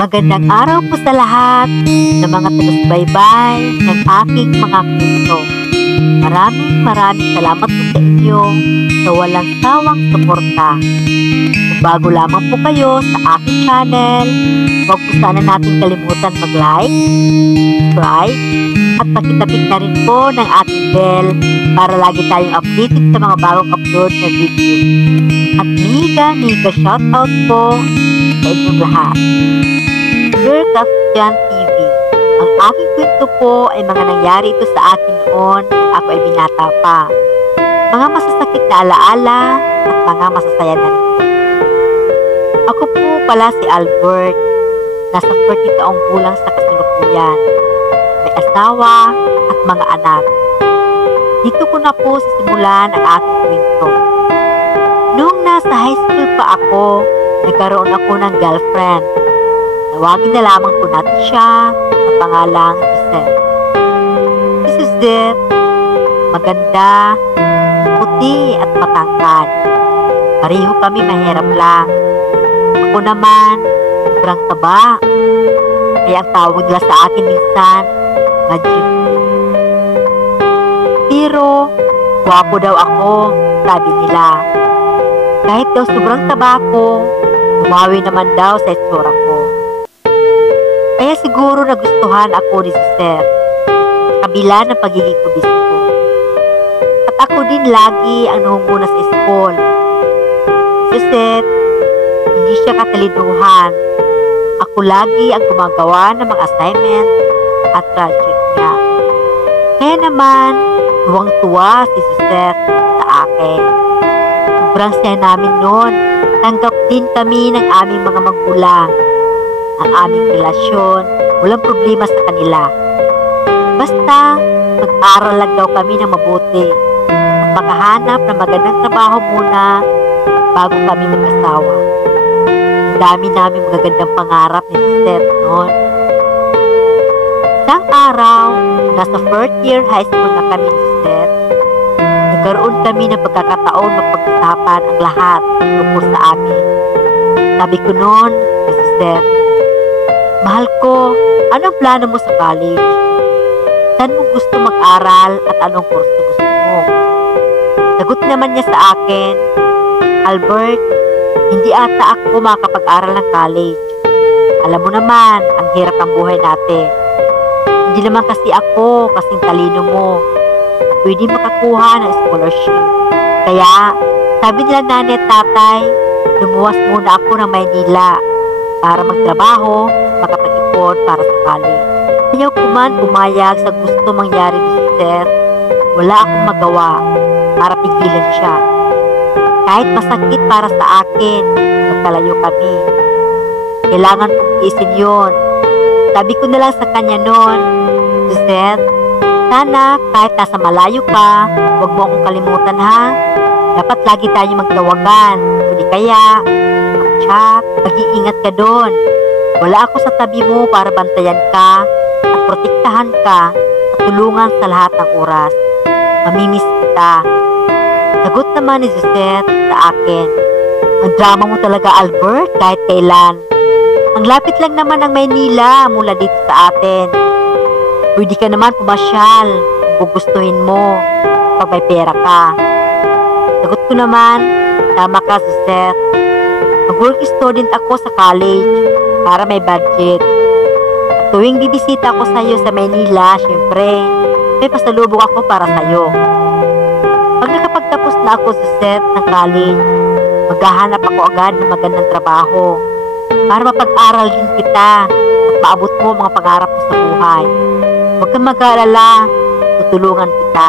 Magandang araw po sa lahat ng mga taga-subaybay ng aking mga kwento. Maraming salamat po sa inyo sa walang sawang suporta. Kung bago lamang po kayo sa aking channel, huwag po sana natin kalimutan mag-like, subscribe, at pakitabig na rin po ng ating bell para lagi tayong updated sa mga bagong upload na video. At mega shoutout po sa inyong lahat. Girl Christian TV. Ang aking kwento po ay mga nangyari ito sa akin noon nang ako ay binata pa. Mga masasakit na alaala at mga masasaya na rin. Ako po pala si Albert. Nasa 40 taong gulang sa kasalukuyan. May asawa at mga anak. Dito ko na po sisimulan ang aking kwento. Noong nasa high school pa ako, nagkaroon ako ng girlfriend. Tawagin na lamang po natin siya sa pangalang Josette. Si Josette, maganda, puti at matangkad. Pareho kami mahirap lang. Ako naman, sobrang taba. Kaya ang tawag nila sa akin minsan, Majib. Pero, gwapo daw ako, sabi nila. Kahit daw sobrang taba ko, umawi naman daw sa itsura ko. Kaya siguro nagustuhan ako ni Josette, kabila ng pagiging kubis ko. At ako din lagi ang nangunguna sa school. Josette, hindi siya katalinuhan. Ako lagi ang gumagawa ng mga assignment at project niya. Kaya naman, tuwang-tuwa si Josette sa akin. Sobrang saya namin noon. Tanggap din kami ng aming mga magulang. Ang aming relasyon, walang problema sa kanila. Basta, mag-aral lang daw kami ng mabuti at makahanap ng magandang trabaho muna bago kami mag-asawa. Ang dami namin magagandang pangarap ni Josette noon. Isang araw, nasa 4th year high school na kami ni Josette, nagkaroon kami ng pagkakataon mapag-usapan ang lahat tungkol sa amin. Sabi ko noon kay Josette, mahal ko, anong plano mo sa college? Saan mo gusto mag-aral at anong kurso gusto mo? Sagot naman niya sa akin, Albert, hindi ata ako makakapag-aral ng college. Alam mo naman, ang hirap ng buhay natin. Hindi naman kasi ako kasing talino mo. Pwede makakuha ng scholarship. Kaya, sabi nila nanay at tatay, lumuwas muna ako ng Maynila para magtrabaho, makapag-ipon para sa college. Ayaw ko man pumayag sa gusto mangyari ni Josette, wala akong magawa para pigilan siya. Kahit masakit para sa akin, magkalayo kami. Kailangan kong isin yun. Sabi ko na lang sa kanya noon, Josette, sana kahit nasa malayo ka, huwag mo akong kalimutan ha. Dapat lagi tayo magtawagan. O di kaya, mag-chat, mag-iingat ka doon. Wala ako sa tabi mo para bantayan ka at protektahan ka at tulungan sa lahat ng oras. Mamimiss kita. Sagot naman ni Josette sa akin, ang drama mo talaga Albert kahit kailan. Ang lapit lang naman ng Maynila mula dito sa atin. Pwede ka naman pumasyal kung gugustuhin mo pag may pera ka. Sagot ko naman, tama ka Josette. Mag-work student ako sa college para may budget. At tuwing bibisita ako sa iyo sa Maynila, syempre, may pasalubong ako para sa iyo. Pag nakapagtapos na ako Josette ng college, maghahanap ako agad ng magandang trabaho para mapag-aral din kita at maabot mo mga pangarap mo sa buhay. Huwag kang mag-aalala, tutulungan kita.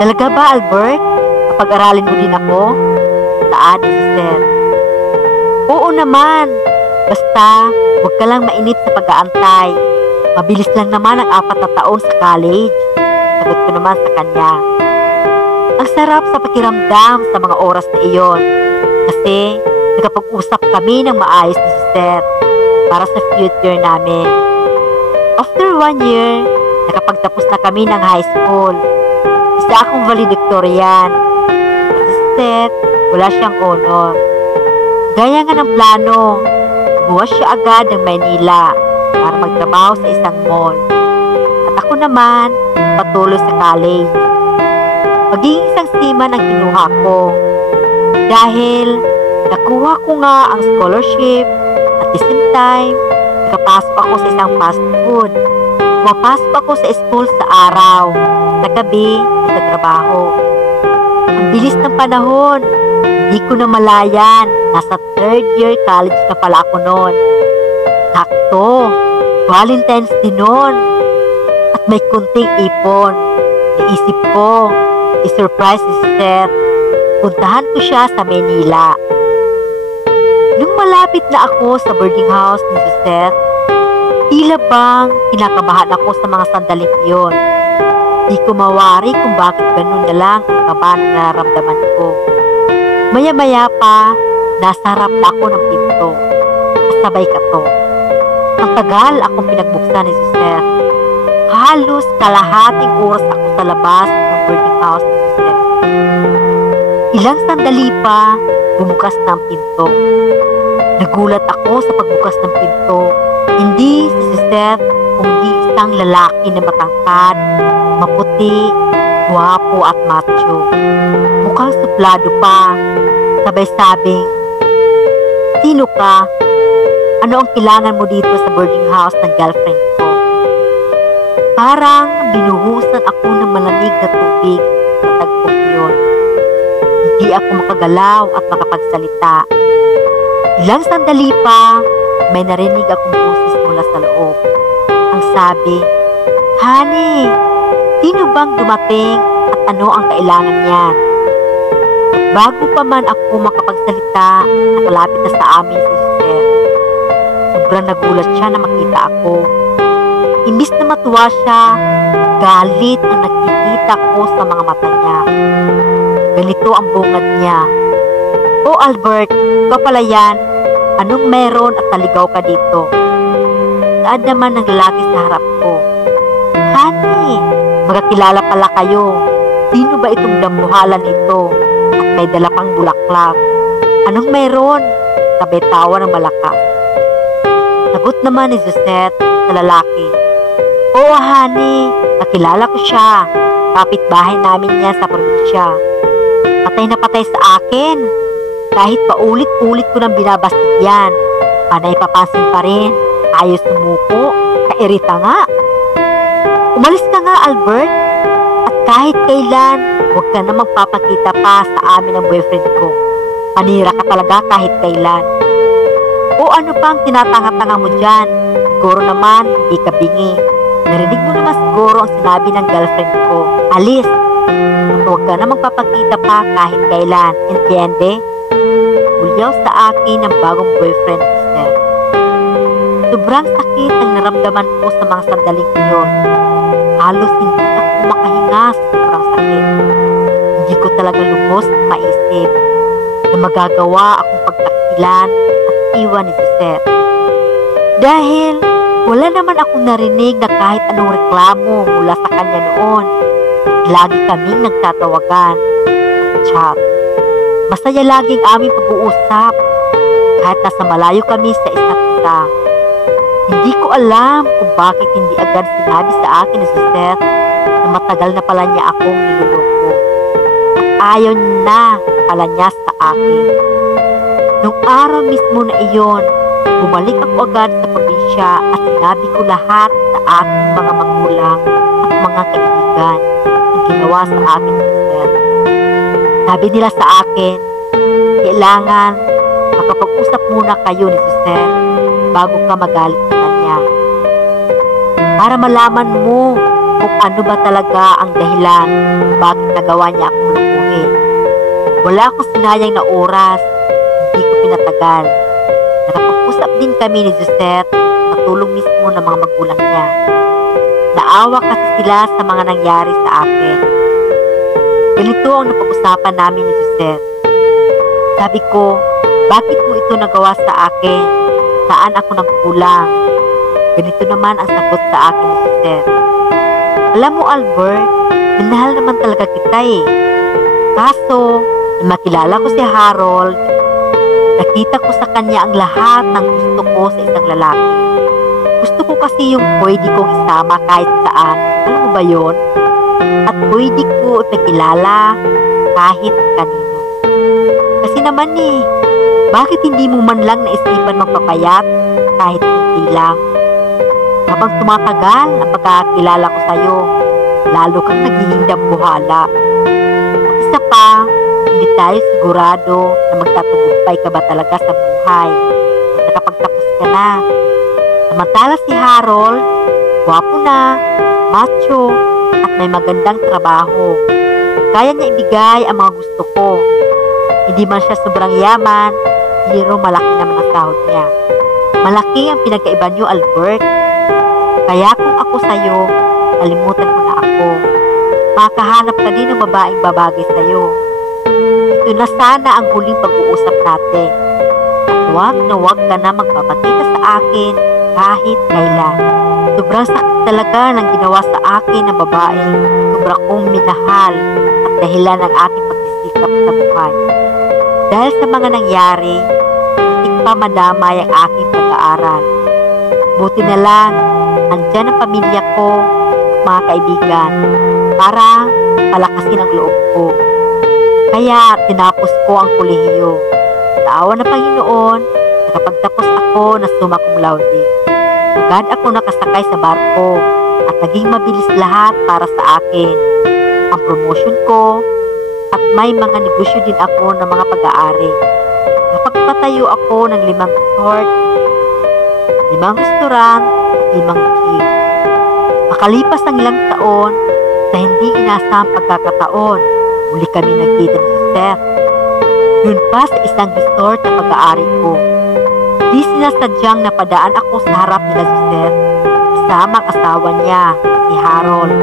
Talaga ba Albert? Kapag-aralin mo din ako? Saan ni Josette? Oo naman. Basta, huwag ka lang mainip sa pag-aantay. Mabilis lang naman ang 4 na taon sa college. Sagot ko naman sa kanya. Ang sarap sa pakiramdam sa mga oras na iyon. Kasi, nakapag-usap kami ng maayos ni Josette para sa future namin. After 1 year, nakapagtapos na kami ng high school. Isa akong valedictorian. At Josette, wala siyang honor. Gaya nga ng plano, Lumuwas siya agad ng Maynila para magtrabaho sa isang mall. At ako naman, patuloy sa college. Magiging isang seaman ang kinuha ko. Dahil nakuha ko nga ang scholarship at the same time, nakapasok ako sa isang fast food. Pumapasok ako sa school sa araw, sa gabi, nagtatrabaho. Ang bilis ng panahon, hindi ko na malayan. Nasa third year college na pala ako noon. Sakto, Valentine's din noon. At may kunting ipon. Naisip ko, i-surprise si Seth. Puntahan ko siya sa Manila. Nung malapit na ako sa boarding house ni Seth, tila bang kinakabahan ako sa mga sandaling iyon. Di ko mawari kung bakit ganun na lang ang kaba na nararamdaman ko. Maya-maya pa, nasa harap na ako ng pinto. Kasabay kato. Ang tagal akong pinagbuksan ni Seth. Halos kalahating oras ako sa labas ng boarding house ni Seth. Ilang sandali pa, bumukas na ang pinto. Nagulat ako sa pagbukas ng pinto. Hindi si Seth, kundi isang lalaki na matangkad, maputi, guwapo at macho. Mukhang suplado pa. Sabay sabing, "Sino ka? Ano ang kailangan mo dito sa boarding house ng girlfriend ko?" Parang binuhusan ako ng malamig na tubig sa tagpong iyon. Hindi ako makagalaw at makapagsalita. Ilang sandali pa, may narinig akong boses mula sa loob. Ang sabi, "Honey, sino bang dumating at ano ang kailangan niyan?" Bago pa man ako makapagsalita, nakalapit na sa amin si Seth. Sobrang nagulat siya na makita ako. Imbis na matuwa siya, galit ang nakikita ko sa mga mata niya. Ganito ang bungad niya. "Oh Albert, ikaw pala yan. Anong meron at naligaw ka dito?" Saan naman ang lalaki sa harap ko? "Honey, magkakilala pala kayo. Sino ba itong dambuhalan ito? At may dala pang bulaklak. Anong meron?" Sabay tawa ng malakas. Sagot naman ni Seth sa lalaki, "Oo, honey, nakilala ko siya. Kapitbahay namin yan sa probinsya. Patay na patay sa akin. Kahit paulit-ulit ko nang binabastig yan, panay papansin pa rin. Ayaw sumuko, kairita nga. Umalis ka nga, Albert. At kahit kailan, huwag ka na magpapakita pa sa amin ng boyfriend ko. Panira ka talaga kahit kailan. O ano pang tinatanga-tanga mo dyan? Siguro naman, hindi ka bingi. Narinig mo naman siguro ang sinabi ng girlfriend ko. Alis. At huwag ka na magpapakita pa kahit kailan. Entiende?" Bulyaw sa akin ng bagong boyfriend ni Seth. Sobrang sakit ang naramdaman ko sa mga sandaling iyon. Halos hindi ako makahinga sa sobrang sakit. Hindi ko talaga lubos maisip na magagawa akong pagtakilan at iwan ni Seth. Dahil wala naman akong narinig na kahit anong reklamo mula sa kanya noon. Lagi kaming nagtatawagan at chat. Masaya lagi ang aming pag-uusap kahit nasa malayo kami sa isa't isa. Hindi ko alam kung bakit hindi agad sinabi sa akin ni Seth na matagal na pala niya akong niloloko. At ayaw na pala niya sa akin. Nung araw mismo na iyon, bumalik ako agad sa probinsya at sinabi ko lahat sa aking mga magulang at mga kaibigan ang ginawa sa akin ni Seth. Sabi nila sa akin, kailangan makapag-usap muna kayo ni Seth bago ka magalit sa kanya. Para malaman mo kung ano ba talaga ang dahilan bakit nagawa niya akong lukuhin. Wala akong sinayang na oras, hindi ko pinatagal. Nakapag-usap din kami ni Seth sa tulong mismo ng mga magulang niya. Naawa kasi sila sa mga nangyari sa akin. Ganito ang napag-usapan namin ni Seth. Sabi ko, bakit mo ito nagawa sa akin? Saan ako nagkulang? Ganito naman ang sagot sa akin ni Seth. Alam mo Albert, minahal naman talaga kita eh. Kaso, nung makilala ko si Harold, Nakita ko sa kanya ang lahat ng gusto ko sa isang lalaki. Gusto ko kasi yung pwede kong isama kahit saan. Alam mo ba yun? At pwede ko ipakilala kahit kanino. Kasi naman bakit hindi mo man lang naisipan magpapayat kahit hindi lang? Habang tumatagal ang pagkakilala ko sa'yo, lalo kang nagiging dambuhala. At isa pa, hindi tayo sigurado na magtatagumpay ka ba talaga sa buhay kung nakapagtapos ka na. Samantala si Harold, gwapo na, macho, at may magandang trabaho. Kaya niya ibigay ang mga gusto ko. Hindi man siya sobrang yaman, pero malaki naman ang sahod niya. Malaki ang pinagkaiba niyo, Albert. Kaya kung ako sa'yo, kalimutan mo na ako. Makahanap ka din ng babaeng babagay sa'yo. Ito na sana ang huling pag-uusap natin. At huwag ka na magpapakita sa akin kahit kailan. Sobrang sakit talaga ng ginawa sa akin ng babaeng sobra kong minahal at dahilan ng aking pagsisikap sa buhay. Dahil sa mga nangyari, hindi pa madamay ang aking pag-aaral. Buti na lang, andyan ang pamilya ko at mga kaibigan para palakasin ang loob ko. Kaya tinapos ko ang kolehiyo. Sa awa ng Panginoon, nakapagtapos ako na summa cum laude. Agad ako nakasakay sa barko at naging mabilis lahat para sa akin. Ang promotion ko at may mga negosyo din ako ng mga pag-aari. Napagpatayo ako ng 5 resort, 5 restaurant at 5 gym. Makalipas ang ilang taon, sa hindi inasahang pagkakataon, muli kami nagkita ni Seth. Yun pa sa isang resort na pag-aari ko. Di sinasadyang napadaan ako sa harap nila Seth kasama ang asawa niya, si Harold,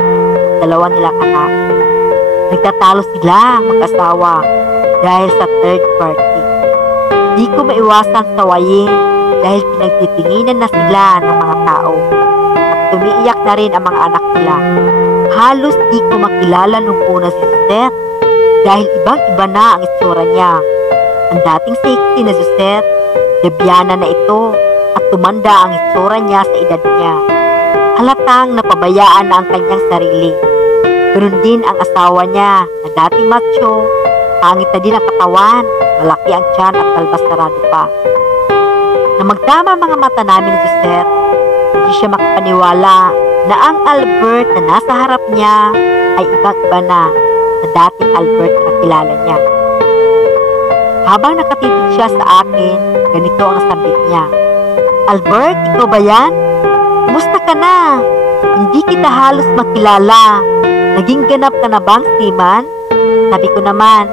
at 2 nilang anak. Nagtatalo sila mag-asawa dahil sa third party. Di ko maiwasan sawayin dahil pinagtitinginan na sila ng mga tao at tumiiyak na rin ang mga anak nila. Halos di ko makilala nung una si Seth dahil ibang-iba na ang itsura niya. Ang dating sexy na Seth, debyana na ito at tumanda ang itsura niya sa edad niya. Halatang napabayaan na ang kanyang sarili. Ganoon din ang asawa niya na dating macho, pangit na din ang katawan, malaki ang tiyan at talbas sarado pa. Na magtama ang mga mata namin ni Seth, hindi siya makapaniwala na ang Albert na nasa harap niya ay ibang-iba na sa dating Albert na kilala niya. Habang nakatitig siya sa akin, ganito ang nasambit niya. Albert, ikaw ba yan? Kumusta ka na? Hindi kita halos makilala. Naging ganap ka na bang seaman? Sabi ko naman,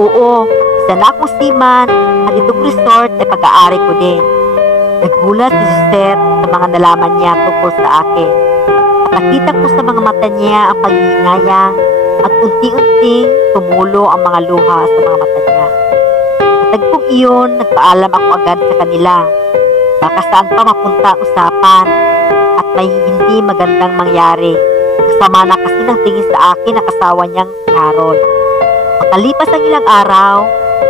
oo, isa na akong seaman at itong resort ay pag-aari ko din. Nagulat si Seth sa mga nalaman niya tungkol sa akin. At nakita ko sa mga mata niya ang paghihinayang at unti-unting tumulo ang mga luha sa mga mata niya. Tagpong iyon, nagpaalam ako agad sa kanila. Baka saan pa mapunta ang usapan at may hindi magandang mangyari. Kasama na kasi ng tingin sa akin ang asawa niyang si Harold. Makalipas ang ilang araw,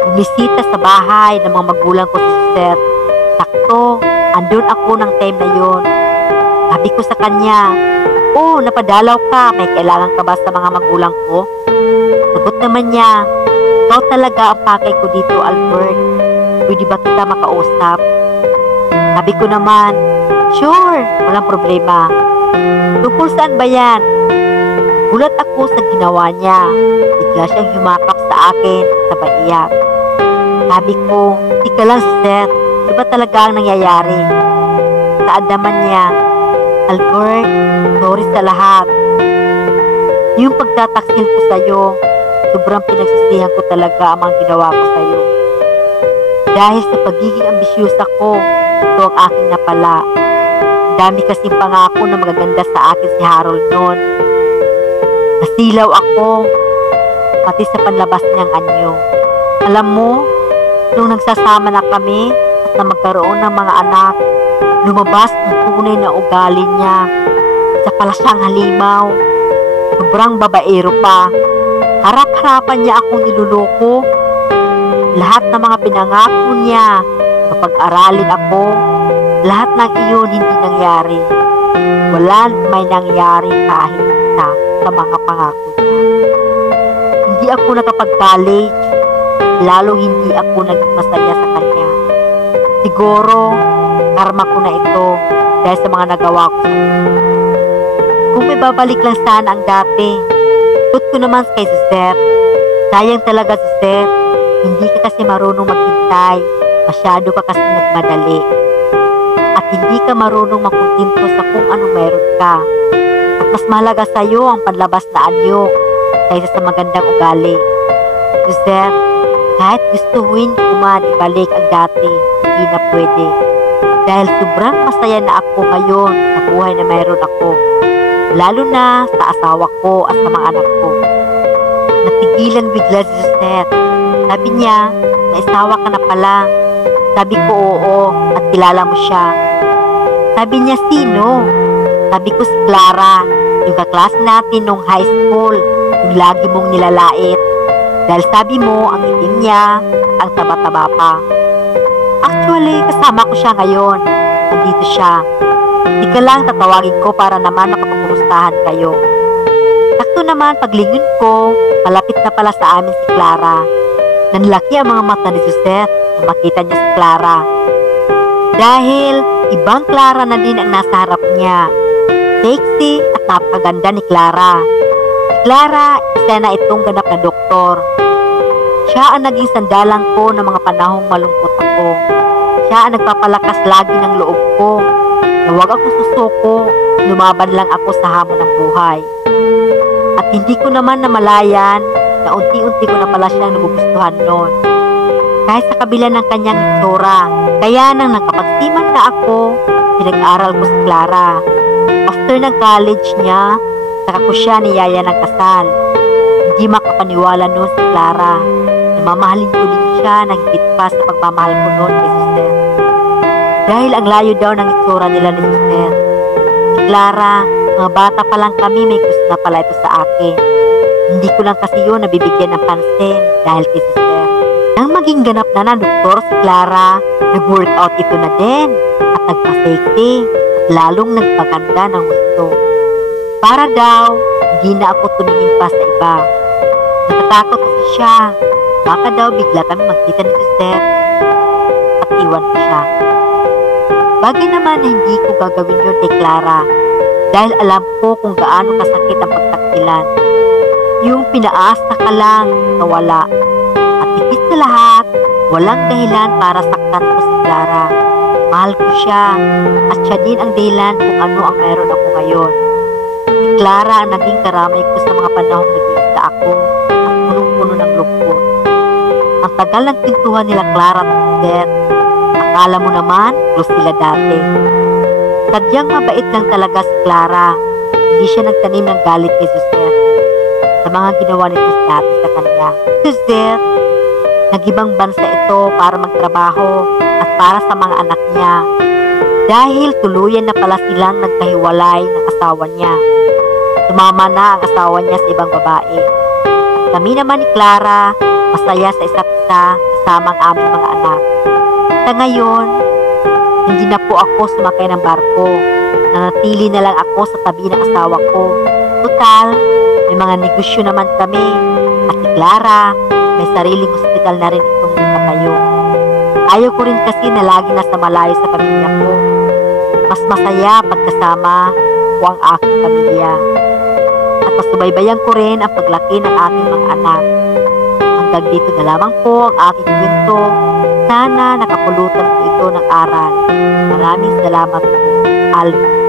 bumisita sa bahay ng mga magulang ko si Seth. Sakto, andun ako ng time na yon. Sabi ko sa kanya, oh, napadalaw ka, may kailangan ka ba sa mga magulang ko? Sagot naman niya, ikaw talaga ang pakay ko dito, Albert. Pwede ba kita makausap? Sabi ko naman, sure, walang problema. Tungkol saan ba yan? Gulat ako sa ginawa niya. Bigla siyang yumakap sa akin sa baiyak. Sabi ko, di ka lang Seth. Ano ba talaga ang nangyayari? Saad naman niya, Albert, sorry sa lahat. Yung pagtataksil ko sa'yo, sobrang pinagsisihan ko talaga ang mga ginawa ko sa'yo. Dahil sa pagiging ambisyosa ko, ito ang aking napala. Ang dami kasing pangako na magaganda sa akin si Harold noon. Nasilaw ako, pati sa panlabas niyang anyo. Alam mo, nung nagsasama na kami at na magkaroon ng mga anak, lumabas ang tunay na ugali niya. Sa pala siyang halimaw, sobrang babaero pa. Harap-harapan niya akong niluloko. Lahat ng mga pinangako niya, kapag-aralin ako, lahat ng iyon hindi nangyari. Wala may nangyari kahit isa sa mga pangako niya. Hindi ako nakapag-college, lalong hindi ako naging masaya sa kanya. Siguro, karma ko na ito dahil sa mga nagawa ko sa kanya. Kung may babalik lang sana ang dati, tut ko naman kay Suzette. Sayang talaga Suzette, hindi ka kasi marunong maghintay, masyado ka kasi nagmadali. At hindi ka marunong makuntinto sa kung anong meron ka. At mas mahalaga sa'yo ang panlabas na anyo kaysa sa magandang ugali. Suzette, kahit gustuhin ko man ibalik ang dati, hindi na pwede. Dahil sobrang masaya na ako ngayon sa buhay na mayroon ako. Lalo na sa asawa ko at sa mga anak ko. Natigilan bigla si Suzette. Sabi niya, may asawa ka na pala. Sabi ko oo at kilala mo siya. Sabi niya sino? Sabi ko si Clara, yung kaklase natin nung high school, yung lagi mong nilalait. Dahil sabi mo, ang itim niya at ang taba-taba pa. Actually, kasama ko siya ngayon. Nandito siya. Ika lang tatawagin ko para naman makapagkumustahan kayo. Sakto naman paglingon ko, malapit na pala sa amin si Clara. Nanlaki ang mga mata ni Suzette nang makita niya si Clara. Dahil ibang Clara na din ang nasa harap niya. Sexy at napakaganda ni Clara. Si Clara, isa na itong ganap na doktor. Siya ang naging sandalan ko ng mga panahong malungkot ako. Siya ang nagpapalakas lagi ng loob ko. Na huwag akong susuko, lumaban lang ako sa hamon ng buhay. At hindi ko naman namalayan na unti-unti ko na pala siyang nagugustuhan noon. Kahit sa kabila ng kanyang itsura, kaya nang nakapagsiman na ako, pinag-aral ko si Clara. After ng college niya, saka ko siya niyaya ng kasal. Hindi makapaniwala noon si Clara. Namamahalin ko din siya ng higit pa sa pagmamahal ko noon kay Suzette. Dahil ang layo daw ng itsura nila ni Suzette. Si Clara, mga bata pa lang kami, may gusto na pala ito sa akin. Hindi ko lang kasi yun nabibigyan ng pansin dahil kay Suzette. Nang maging ganap na ng doktor si Clara, nag-workout ito na din at nagpa-safety at lalong nagpaganda ng gusto. Para daw, hindi na ako tumingin pa sa iba. Natatakot kasi siya. Baka daw bigla kami magkita ni Suzette at iwan ko siya. Bagay naman na hindi ko gagawin yun kay Clara dahil alam ko kung gaano kasakit ang pagtaktilan. Yung pinaasa ka lang na wala. At higit sa lahat, walang dahilan para saktan ko si Clara. Mahal ko siya at siya din ang dahilan kung ano ang meron ako ngayon. Si Clara ang naging karamay ko sa mga panahong nag-iisa ako at punong-puno ng lungkot. Ang tagal ng pintuhan nila Clara at Suzette. Akala mo naman, close sila dati. Sadyang mabait lang talaga si Clara. Hindi siya nagtanim ng galit kay Suzette sa mga ginawa nito dati sa kanya. Suzette, nag-ibang bansa ito para magtrabaho at para sa mga anak niya. Dahil tuluyan na pala silang nagkahiwalay ng asawa niya. Sumama na ang asawa niya sa ibang babae. At kami naman ni Clara, masaya sa isa't isa kasama ang aming mga anak. Sa ngayon, hindi na po ako sumakay ng barko. Nanatili na lang ako sa tabi ng asawa ko. Total, may mga negosyo naman kami. At si Clara, may sariling hospital na rin itong ipatayo. Ayaw ko rin kasi na lagi nasa malayo sa pamilya ko. Mas masaya pagkasama ko ang aking pamilya. At masubaybayan ko rin ang paglaki ng aking mga anak. Hanggang dito na lamang po ang aking kwento. Sana nakapulutan ko ito ng aral. Maraming salamat po, Alvin.